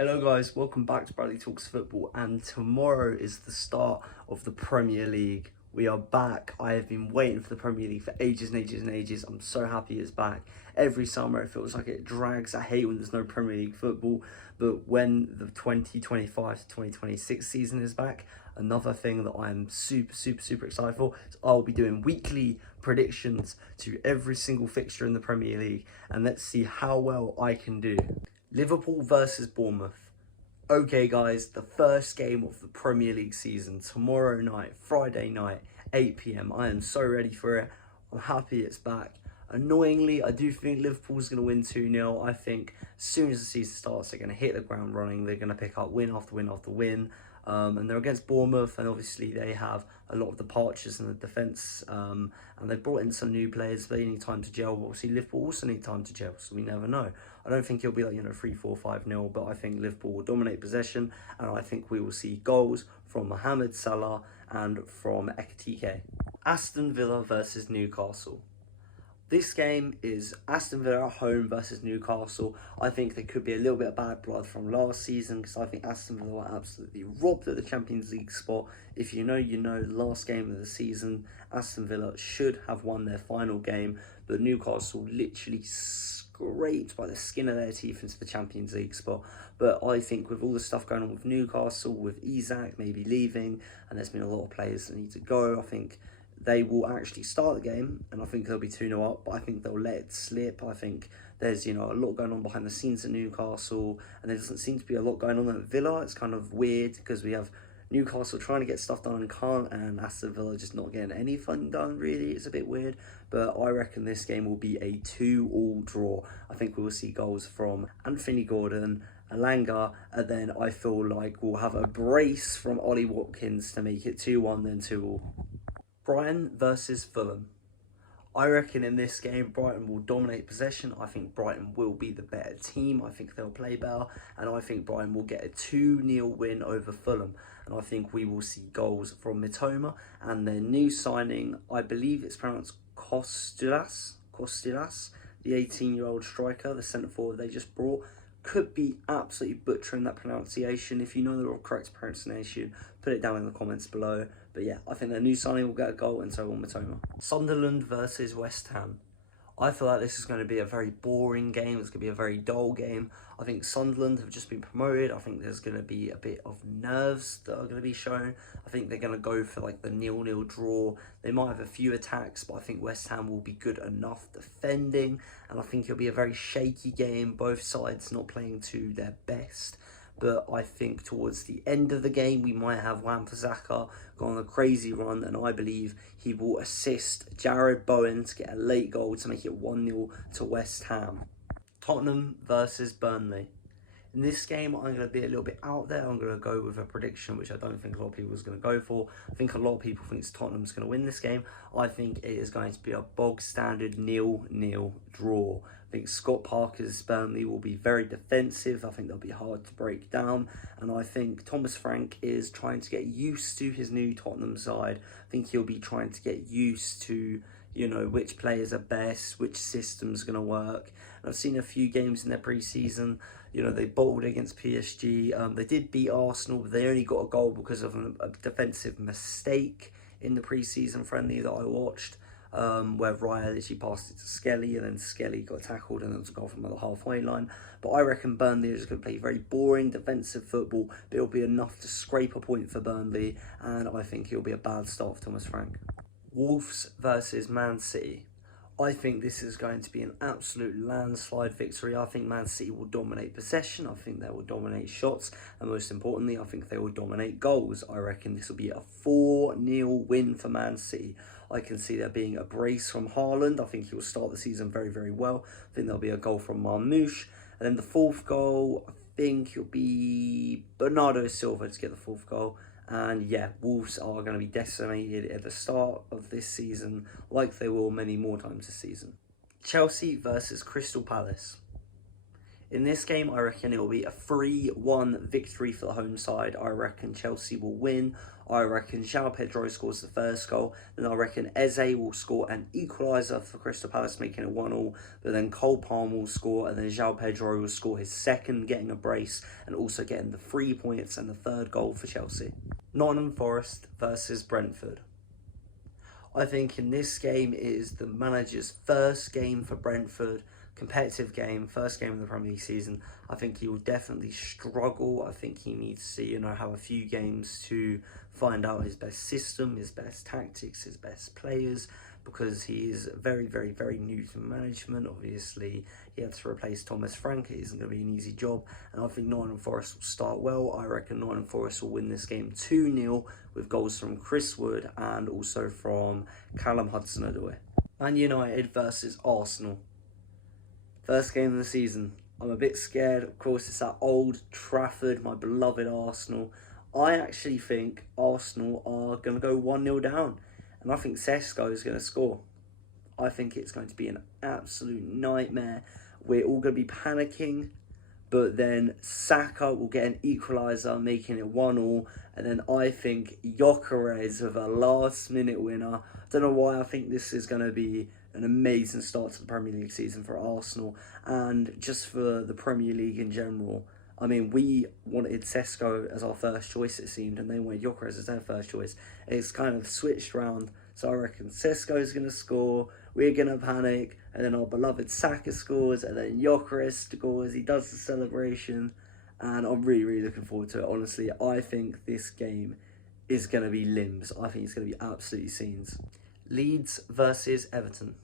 Hello guys, welcome back to Bradley Talks Football, and tomorrow is the start of the Premier League. We are back. I have been waiting for the Premier League for ages and ages and ages. I'm so happy it's back. Every summer it feels like it drags. I hate when there's no Premier League football, but when the 2025 to 2026 season is back, another thing that I'm super excited for is I'll be doing weekly predictions to every single fixture in the Premier League, and let's see how well I can do. Liverpool versus Bournemouth. Okay guys, the first game of the Premier League season, tomorrow night, Friday night, 8 p.m. I am so ready for it. I'm happy it's back. Annoyingly, I do think Liverpool's going to win 2-0. I think as soon as the season starts, they're going to hit the ground running. They're going to pick up win after win after win. And they're against Bournemouth, and obviously they have a lot of departures in the defence, and they've brought in some new players. They need time to gel, but obviously Liverpool also need time to gel, so we never know. I don't think it'll be like 3-4, 5-0, but I think Liverpool will dominate possession, and I think we will see goals from Mohamed Salah and from Ekitike. Aston Villa versus Newcastle. This game is Aston Villa at home versus Newcastle. I think there could be a little bit of bad blood from last season, because I think Aston Villa were absolutely robbed at the Champions League spot. If you know, you know. Last game of the season, Aston Villa should have won their final game, but Newcastle literally scraped by the skin of their teeth into the Champions League spot. But I think with all the stuff going on with Newcastle, with Isak maybe leaving, and there's been a lot of players that need to go, I think they will actually start the game, and I think they'll be 2-0 up, but I think they'll let it slip. I think there's, a lot going on behind the scenes at Newcastle, and there doesn't seem to be a lot going on at Villa. It's kind of weird, because we have Newcastle trying to get stuff done and can't, and Aston Villa just not getting anything done, really. It's a bit weird, but I reckon this game will be a 2-2 draw. I think we will see goals from Anthony Gordon, Alanga, and then I feel like we'll have a brace from Ollie Watkins to make it 2-1, then 2-2. Brighton versus Fulham. I reckon in this game, Brighton will dominate possession. I think Brighton will be the better team. I think they'll play better. And I think Brighton will get a 2-0 win over Fulham. And I think we will see goals from Mitoma. And their new signing, I believe it's pronounced Kostas, the 18-year-old striker, the centre-forward they just brought. Could be absolutely butchering that pronunciation. If you know the correct pronunciation, put it down in the comments below. But yeah, I think the new signing will get a goal, and so will Mitoma. Sunderland versus West Ham. I feel like this is going to be a very boring game. It's going to be a very dull game. I think Sunderland have just been promoted. I think there's going to be a bit of nerves that are going to be shown. I think they're going to go for like the 0-0 draw. They might have a few attacks, but I think West Ham will be good enough defending. And I think it'll be a very shaky game. Both sides not playing to their best. But I think towards the end of the game, we might have Wan-Bissaka go on a crazy run, and I believe he will assist Jared Bowen to get a late goal to make it 1-0 to West Ham. Tottenham versus Burnley. In this game, I'm going to be a little bit out there. I'm going to go with a prediction, which I don't think a lot of people is going to go for. I think a lot of people think Tottenham's going to win this game. I think it is going to be a bog standard 0-0 draw. I think Scott Parker's Burnley will be very defensive. I think they'll be hard to break down. And I think Thomas Frank is trying to get used to his new Tottenham side. I think he'll be trying to get used to, which players are best, which system's going to work. And I've seen a few games in their pre-season. They bowled against PSG. They did beat Arsenal, but they only got a goal because of a defensive mistake in the pre-season friendly that I watched. Where Raya literally passed it to Skelly, and then Skelly got tackled and then was a goal from the halfway line. But I reckon Burnley is going to play very boring defensive football, but it'll be enough to scrape a point for Burnley, and I think it'll be a bad start for Thomas Frank. Wolves versus Man City. I think this is going to be an absolute landslide victory. I think Man City will dominate possession. I think they will dominate shots. And most importantly, I think they will dominate goals. I reckon this will be a 4-0 win for Man City. I can see there being a brace from Haaland. I think he will start the season very well. I think there'll be a goal from Marmoush. And then the fourth goal, I think it'll be Bernardo Silva to get the fourth goal. And yeah, Wolves are going to be decimated at the start of this season, like they will many more times this season. Chelsea versus Crystal Palace. In this game, I reckon it will be a 3-1 victory for the home side. I reckon Chelsea will win. I reckon João Pedro scores the first goal. Then I reckon Eze will score an equaliser for Crystal Palace, making it 1-1. But then Cole Palmer will score, and then João Pedro will score his second, getting a brace, and also getting the 3 points and the third goal for Chelsea. Nottingham Forest versus Brentford. I think in this game it is the manager's first game for Brentford, competitive game, first game of the Premier League season. I think he will definitely struggle. I think he needs to, have a few games to find out his best system, his best tactics, his best players, because he is very, very, very new to management. Obviously, he had to replace Thomas Frank. It isn't going to be an easy job. And I think Nottingham Forest will start well. I reckon Nottingham Forest will win this game 2-0 with goals from Chris Wood and also from Callum Hudson-Odoi. Man United versus Arsenal. First game of the season. I'm a bit scared. Of course, it's at Old Trafford, my beloved Arsenal. I actually think Arsenal are going to go 1-0 down. And I think Sesko is going to score. I think it's going to be an absolute nightmare. We're all going to be panicking. But then Saka will get an equaliser, making it 1-1. And then I think Gyökeres with a last-minute winner. I don't know why I think this is going to be an amazing start to the Premier League season for Arsenal. And just for the Premier League in general. I mean, we wanted Sesko as our first choice, it seemed, and they wanted Gyökeres as their first choice. It's kind of switched around, so I reckon Sesko's going to score, we're going to panic, and then our beloved Saka scores, and then Gyökeres scores, he does the celebration, and I'm really, really looking forward to it. Honestly, I think this game is going to be limbs. I think it's going to be absolutely scenes. Leeds versus Everton.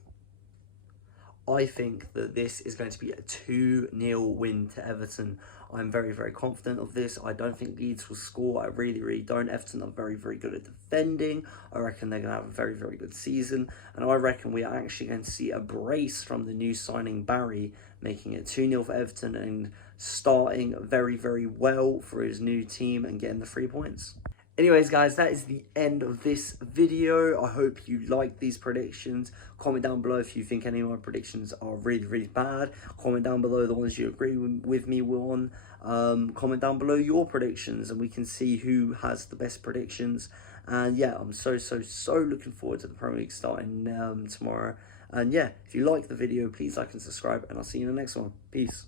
I think that this is going to be a 2-0 win to Everton. I'm very, very confident of this. I don't think Leeds will score. I really, really don't. Everton are very, very good at defending. I reckon they're going to have a very, very good season. And I reckon we are actually going to see a brace from the new signing Barry, making it 2-0 for Everton and starting very, very well for his new team and getting the 3 points. Anyways, guys, that is the end of this video. I hope you liked these predictions. Comment down below if you think any of my predictions are really, really bad. Comment down below the ones you agree with me on. Comment down below your predictions and we can see who has the best predictions. And yeah, I'm so looking forward to the Premier League starting tomorrow. And yeah, if you like the video, please like and subscribe. And I'll see you in the next one. Peace.